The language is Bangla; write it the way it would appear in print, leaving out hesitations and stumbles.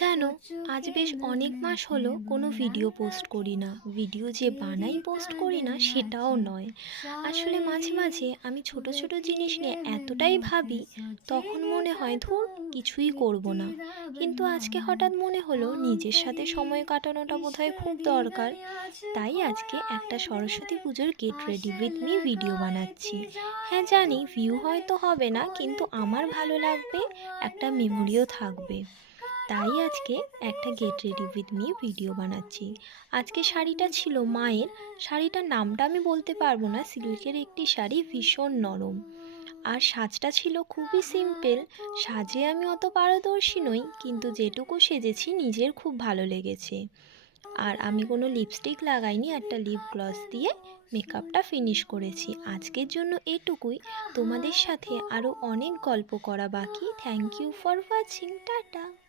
জানো, আজ বেশ অনেক মাস হলো কোনো ভিডিও পোস্ট করি না। ভিডিও যে বানাই পোস্ট করি না সেটাও নয়। আসলে মাঝে মাঝে আমি ছোট ছোট জিনিস নিয়ে এতটাই ভাবি, তখন মনে হয় ধুর, কিছুই করব না। কিন্তু আজকে হঠাৎ মনে হলো নিজের সাথে সময় কাটানোটা বোধহয় খুব দরকার। তাই আজকে একটা সরস্বতী পুজোর get ready with me video বানাচ্ছি। হ্যাঁ জানি, ভিউ হয়তো হবে না, কিন্তু আমার ভালো লাগবে, একটা মেমোরিও থাকবে। তাই আজকে একটা get ready with me video বানাচ্ছি। আজকে শাড়িটা ছিল মায়ের। শাড়িটার নামটা আমি বলতে পারবো না, সিল্কের একটি শাড়ি, ভীষণ নরম। আর সাজটা ছিল খুবই সিম্পল। সাজে আমি অত পারদর্শী নই, কিন্তু যেটুকু সেজেছি নিজের খুব ভালো লেগেছে। আর আমি কোনো লিপস্টিক লাগাইনি, একটা লিপ গ্লস দিয়ে মেকআপটা ফিনিশ করেছি। আজকের জন্য এটুকুই। তোমাদের সাথে আরও অনেক গল্প করা বাকি। Thank you for watching. Tata.